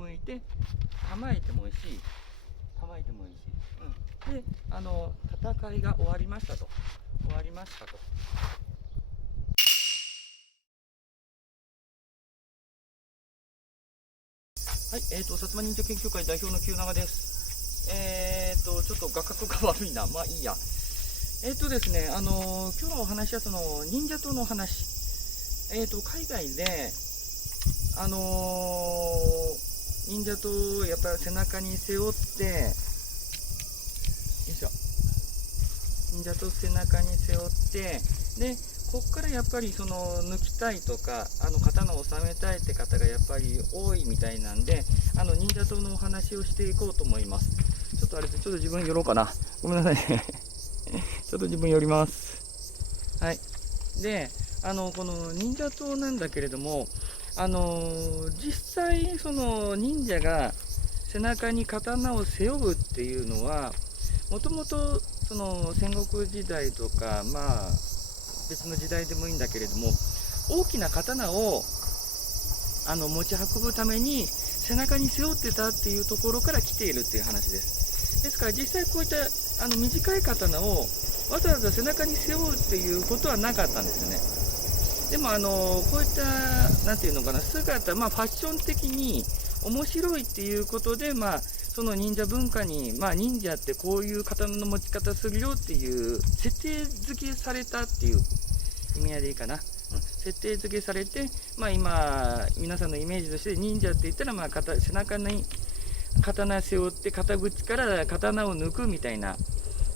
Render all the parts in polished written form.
向いて構えてもいいし、構えてもいいし、で戦いが終わりましたと。はい、薩摩忍者研究会代表の清永です。ちょっと画角が悪いな。まあいいや。ですね、今日のお話はその忍者島の話。海外で、忍者島をやっぱり背中に背負って、よいしょ。忍者島背中に背負って、で、ここからやっぱりその抜きたいとか、刀を収めたいって方がやっぱり多いみたいなんで、忍者島のお話をしていこうと思います。ちょっとあれで、ちょっと自分寄ろうかな。ごめんなさいね。ちょっと自分寄ります。はい。で、この忍者島なんだけれども、実際その忍者が背中に刀を背負うっていうのは、もともとその戦国時代とか、まあ別の時代でもいいんだけれども、大きな刀を持ち運ぶために背中に背負ってたっていうところから来ているっていう話です。ですから実際こういった短い刀をわざわざ背中に背負うっていうことはなかったんですよね。でもこういったなんていうのかな、姿、まあファッション的に面白いっていうことで、まあその忍者文化に、まあ忍者ってこういう刀の持ち方するよっていう設定付けされたっていう意味合いでいいかな。設定付けされて、まあ今皆さんのイメージとして忍者って言ったら、まあ背中に刀背負って肩口から刀を抜くみたいな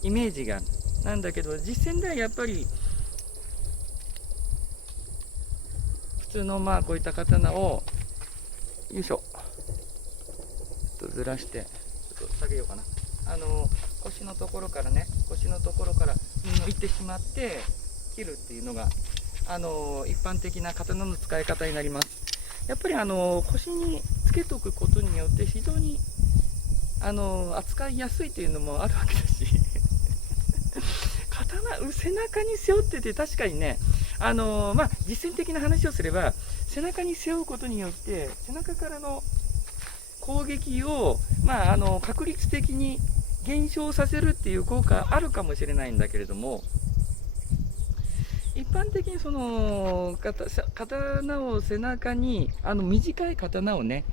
イメージがある。なんだけど実践ではやっぱり普通のまあこういった刀をよいしょちょっとずらしてちょっと下げようかな。腰のところから抜いてしまって切るっていうのが一般的な刀の使い方になります。やっぱり腰につけとくことによって非常に扱いやすいというのもあるわけだし背中に背負ってて確かにね、まあ実践的な話をすれば背中に背負うことによって背中からの攻撃を、まあ、確率的に減少させるっていう効果あるかもしれないんだけれども、一般的にその刀を背中に短い刀をね、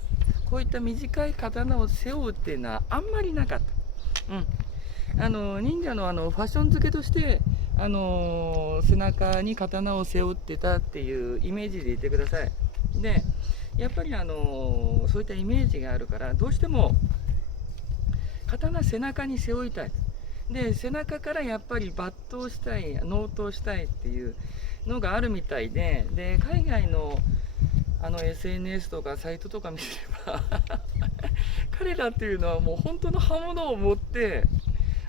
こういった短い刀を背負うっていうのはあんまりなかった。忍者のファッション付けとして背中に刀を背負ってたっていうイメージでいてください。でやっぱりそういったイメージがあるからどうしても刀背中に背負いたい。で背中からやっぱり抜刀したい、納刀したいっていうのがあるみたいで、海外のSNS とかサイトとか見てれば彼らっていうのはもう本当の刃物を持って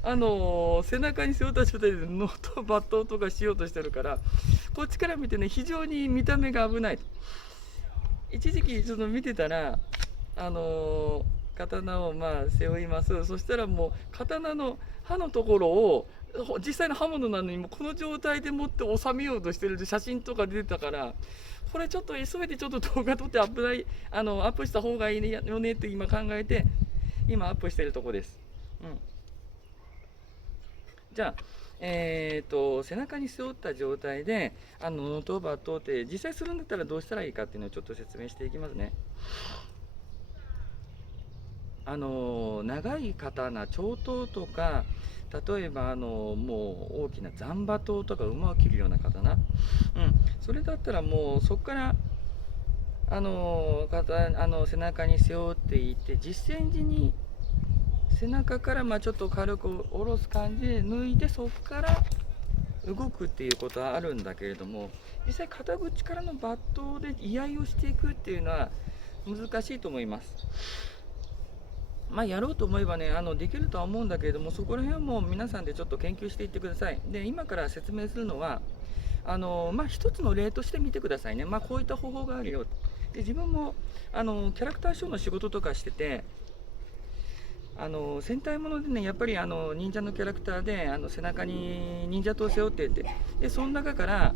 背中に背負った状態で納刀抜刀とかしようとしてるから、こっちから見てね非常に見た目が危ない。一時期ちょっと見てたら刀をまあ背負います。そしたらもう刀の刃のところを実際の刃物なのにもこの状態で持って収めようとしてる写真とか出てたから、これちょっと急いでちょっと動画撮ってアップした方がいいよねって今考えて今アップしてるとこです。じゃあ背中に背負った状態で納刀抜刀って実際するんだったらどうしたらいいかっていうのをちょっと説明していきますね。長い刀長刀とか、例えばもう大きな斬馬刀とか馬を切るような刀、それだったらもうそこから背中に背負っていって実践時に背中からちょっと軽く下ろす感じで抜いてそこから動くっていうことはあるんだけれども、実際肩口からの抜刀で居合をしていくっていうのは難しいと思います。まあやろうと思えばねできるとは思うんだけれども、そこら辺はもう皆さんでちょっと研究していってください。で今から説明するのはまあ一つの例として見てくださいね。まあこういった方法があるよ。で自分もキャラクターショーの仕事とかしてて戦隊ものでね、やっぱり忍者のキャラクターで背中に忍者刀を背負っていて、でその中から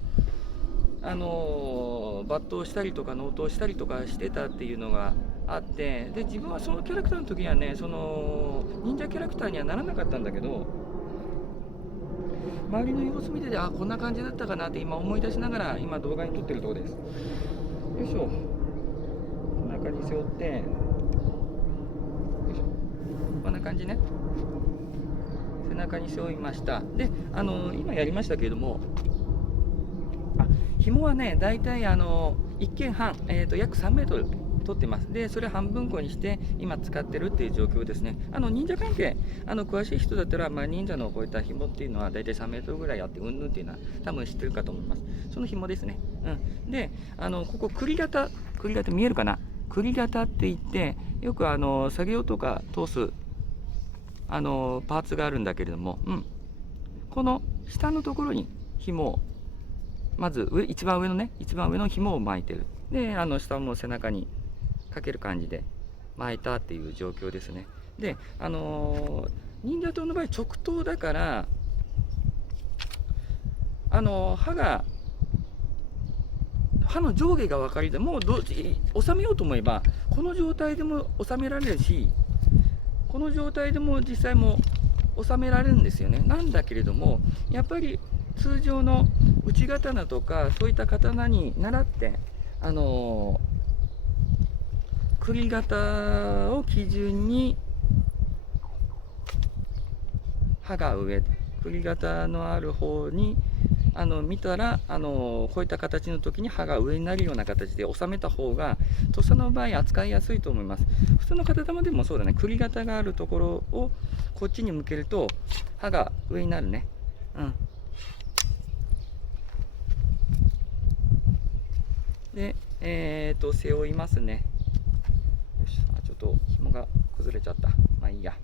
抜刀したりとか納刀したりとかしてたっていうのがあって、で自分はそのキャラクターの時にはね、その忍者キャラクターにはならなかったんだけど、周りの様子見てて、あ、こんな感じだったかなって今思い出しながら今動画に撮ってるところです。よいしょ。背中に背負って、よいしょ、こんな感じね。背中に背負いました。で、今やりましたけれども、紐はね、だいたい1間半、約3メートル取ってます。で、それ半分こにして今使ってるっていう状況ですね。忍者関係詳しい人だったら、忍者のこういった紐っていうのはだいたい3メートルぐらいあって、うんぬんっていうのは多分知ってるかと思います。その紐ですね。うん、で、ここ栗型見えるかな。栗型って言って、よく作業とか通すパーツがあるんだけれども、この下のところに紐を、まず一番上の紐を巻いてる。で、下も背中にかける感じで巻いたっていう状況ですね。で、忍者刀の場合直刀だから、刃の上下が分かりでもう収めようと思えばこの状態でも収められるし、この状態でも実際も収められるんですよね。なんだけれども、やっぱり通常の内刀とかそういった刀に倣って栗型を基準に刃が上、栗型のある方に見たらこういった形の時に刃が上になるような形で収めた方が土佐の場合扱いやすいと思います。普通の片玉でもそうだね。栗型があるところをこっちに向けると刃が上になるね。で、背負いますね。よし、ちょっと紐が崩れちゃった。まあいいや。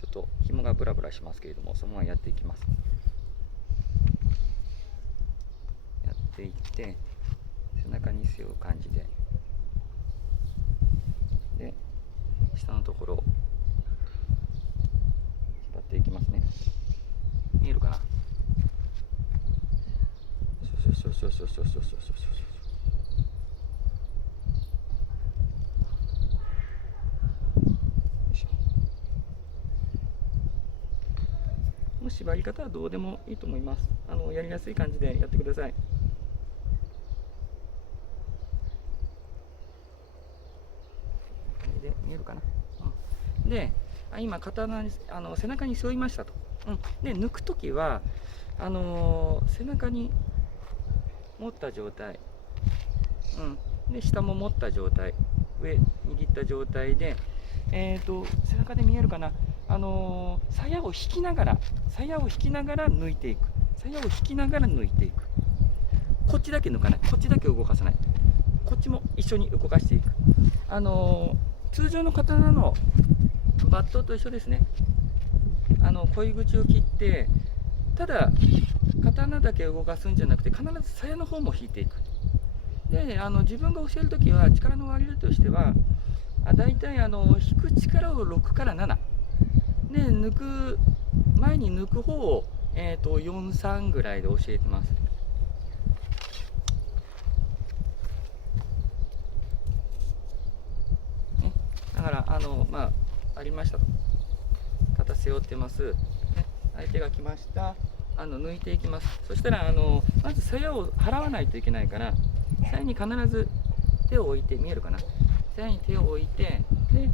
ちょっと紐がブラブラしますけれども、そのままやっていきます。やっていって背中に背負う感じで、で下のところを引っ張っていきますね。見えるかな。もう縛り方はどうでもいいと思います。やりやすい感じでやってください。で見えるかな。で、今刀に背中に背負いましたと。で抜くときは背中に持った状態、で下も持った状態、上握った状態で、背中で見えるかな。鞘を引きながら抜いていく。鞘を引きながら抜いていく。こっちだけ抜かない。こっちだけ動かさない。こっちも一緒に動かしていく。通常の刀のバットと一緒ですね。恋口を切って、ただ刀だけ動かすんじゃなくて、必ず鞘の方も引いていく。で、自分が教えるときは力の割合としては、だいたい引く力を6から7で、前に抜く方を、4、3ぐらいで教えてます。だからありましたと。肩背負ってます、相手が来ました。抜いていきます。そしたらまず鞘を払わないといけないから、鞘に必ず手を置いて、見えるかな。鞘に手を置いて、で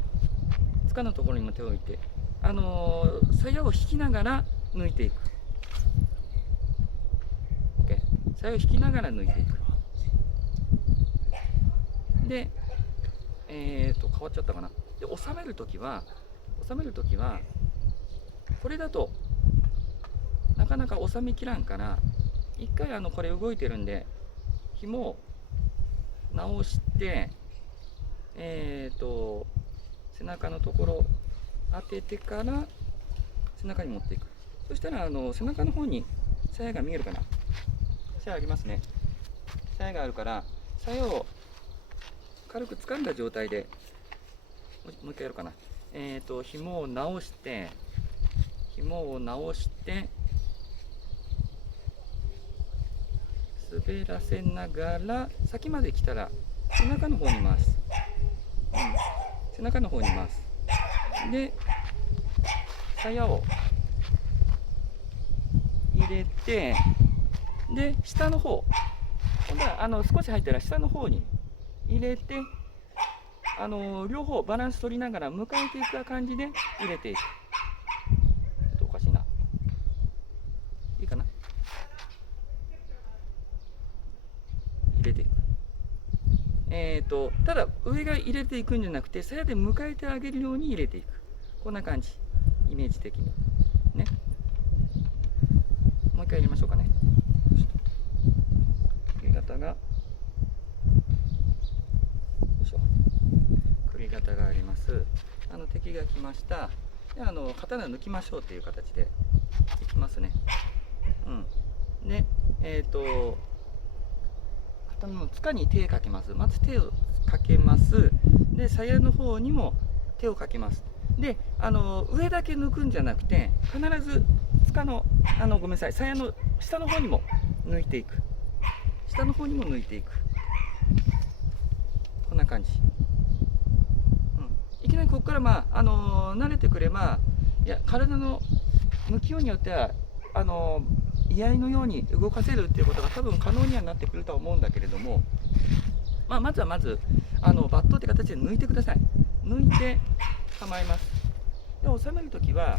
柄のところにも手を置いて、鞘を引きながら抜いていく。 OK、 鞘を引きながら抜いていく。で変わっちゃったかな。で収めるときはこれだとなかなか収めきらんから、一回これ動いてるんで紐を直して、背中のところ当ててから背中に持っていく。そしたら背中の方に鞘が見えるかな。鞘ありますね。鞘があるから、鞘を軽く掴んだ状態でもう一回やるかな。紐を直して滑らせながら、先まで来たら背中の方に回す。背中の方に回す。で鞘を入れて、で下の方、今度は少し入ったら下の方に入れて、両方バランス取りながら迎えていく感じで入れていく。おかしいな、いいかな、入れていく。ただ上が入れていくんじゃなくて、鞘で迎えてあげるように入れていく。こんな感じ、イメージ的にね。もう一回入れましょうかね。首型が、よいしょ、首型があります。敵が来ました。で刀抜きましょうという形でいきますね。で刀の塚に手をかけます。まず手をかけます。で鞘の方にも手をかけます。で上だけ抜くんじゃなくて、必ず塚のごめんなさい、鞘の下の方にも抜いていく。下の方にも抜いていく。こんな感じ。いきなりここから慣れてくれば、体の向きようによっては居合のように動かせるっていうことが多分可能にはなってくるとは思うんだけれども、まずはバットって形で抜いてください。抜いて構えます。で収めるときは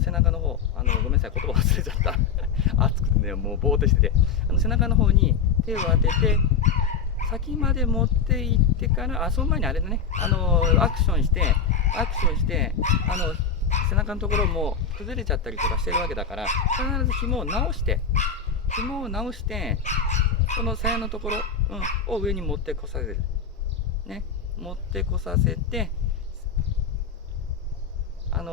背中の方、ごめんなさい、言葉忘れちゃった熱くてね、もうぼーっとしてて、背中の方に手を当てて先まで持っていってから、その前にあれだね、アクションして背中のところも崩れちゃったりとかしてるわけだから、必ず紐を直してこの鞘のところ、を上に持ってこさせるね。持ってこさせて、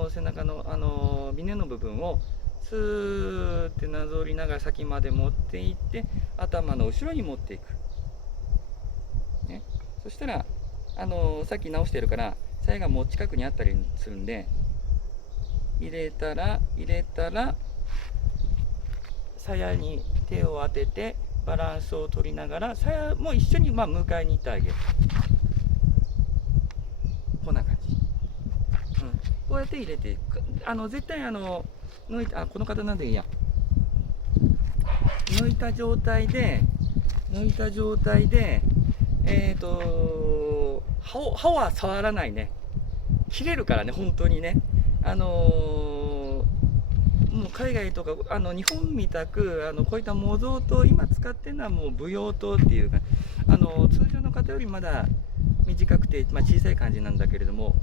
背中のビネの部分をスーってなぞりながら先まで持っていって、頭の後ろに持っていく、ね。そしたらさっき直してるから鞘がもう近くにあったりするんで、入れたら鞘に手を当ててバランスを取りながら、鞘も一緒に迎えに行ってあげる。こんな感じ。こうやって入れていく。絶対抜いた、この刀でいいや。抜いた状態で刃は触らないね。切れるからね、本当にね。もう海外とか日本みたくこういった模造刀、今使ってるのはもう舞踊刀っていうか、通常の方よりまだ短くて、小さい感じなんだけれども、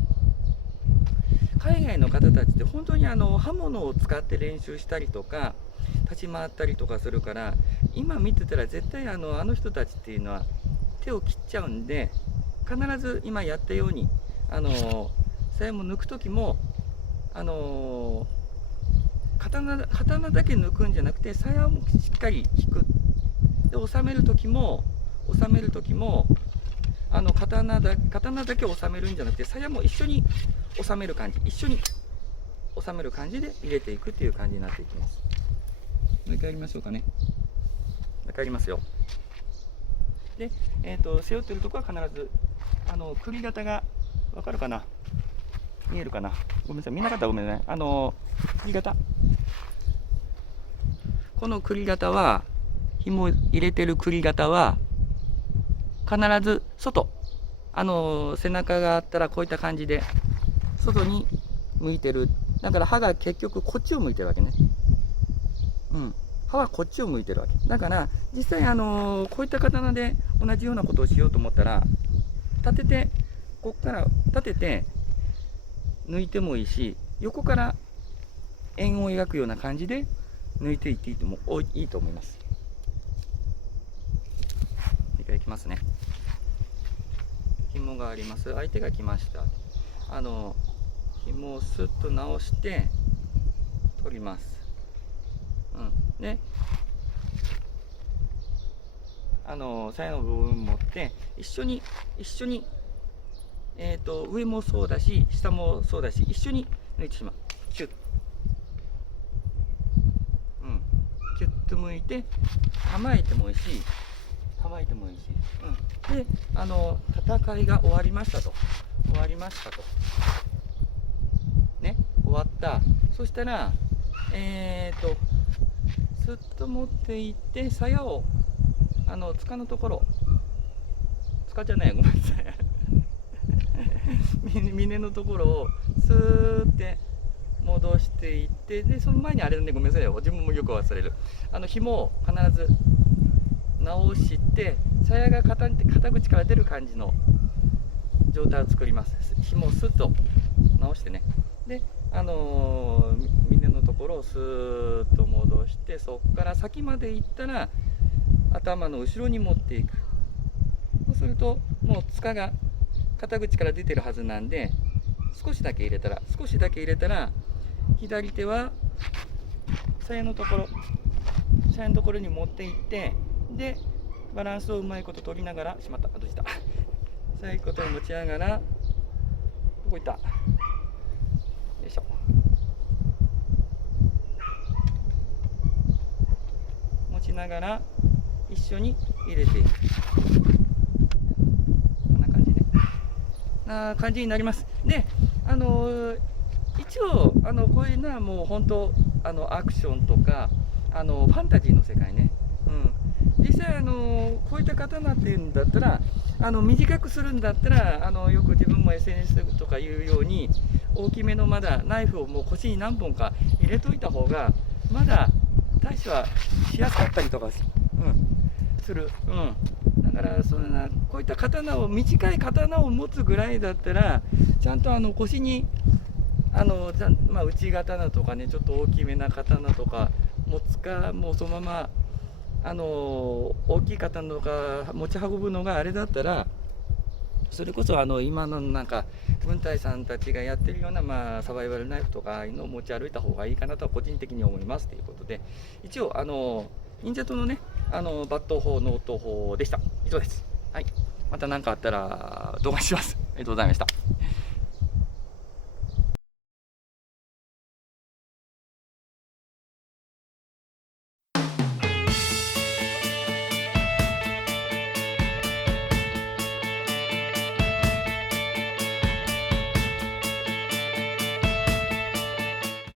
海外の方たちって本当に刃物を使って練習したりとか立ち回ったりとかするから、今見てたら絶対あの人たちっていうのは手を切っちゃうんで、必ず今やったように鞘も抜く時も刀だけ抜くんじゃなくて、鞘もしっかり引く。で収める時も刀だけ収めるんじゃなくて、鞘も一緒に収める感じで入れていくっていう感じになっていきます。もう一回やりましょうかね。もう一回やりますよ。で、背負ってるところは必ず首型が分かるかな、見えるかな、ごめんなさい、見なかったらごめんなさい。首型、この首型は、紐入れてる首型は必ず外、背中があったらこういった感じで外に向いてる。だから刃が結局こっちを向いてるわけね。刃はこっちを向いてるわけだから、実際こういった刀で同じようなことをしようと思ったら、立ててこっから立てて抜いてもいいし、横から円を描くような感じで抜いていっていいと思います。一回いきますね。紐があります。相手が来ました。紐をスッと直して取ります。で鞘の部分持って一緒に上もそうだし下もそうだし、一緒に抜いてしまう。キュッ、キュッと向いて構えてもいいし、構えてもいいし。で戦いが終わりましたと、終わりましたとね、終わった。そしたらすっと持っていって鞘を塚のところ、塚じゃない、ごめんなさい峰のところをスーって戻していって、でその前にあれなんで、ごめんなさいよ、自分もよく忘れる。紐を必ず直して、鞘が肩口から出る感じの状態を作ります。紐をスッと直してね。で峰のところをスーッと戻して、そこから先まで行ったら頭の後ろに持っていく。そうするともう塚が肩口から出てるはずなんで、少しだけ入れたら左手は鞘のところに持っていって、でバランスをうまいこと取りながら、しまった、どうした鞘ことを持ちながら、どこ行った、よいしょ、持ちながら一緒に入れていく。こんな感じで、感じになります。で一応こういうのはもう本当アクションとかファンタジーの世界ね、実際こういった刀っていうんだったら、短くするんだったらよく自分も SNS とかいうように大きめのまだナイフをもう腰に何本か入れといた方がまだ対処はしやすかったりとかする。だからこういった短い刀を持つぐらいだったら、ちゃんと腰に内刀とかね、ちょっと大きめな刀とか持つか、もうそのまま大きい刀とか持ち運ぶのがあれだったら、それこそ今のなんか軍隊さんたちがやってるような、サバイバルナイフとかああいうのを持ち歩いた方がいいかなとは個人的に思いますということで、一応忍者刀のね抜刀法納刀法でした。以上です。はい、また何かあったら動画します。ありがとうございました。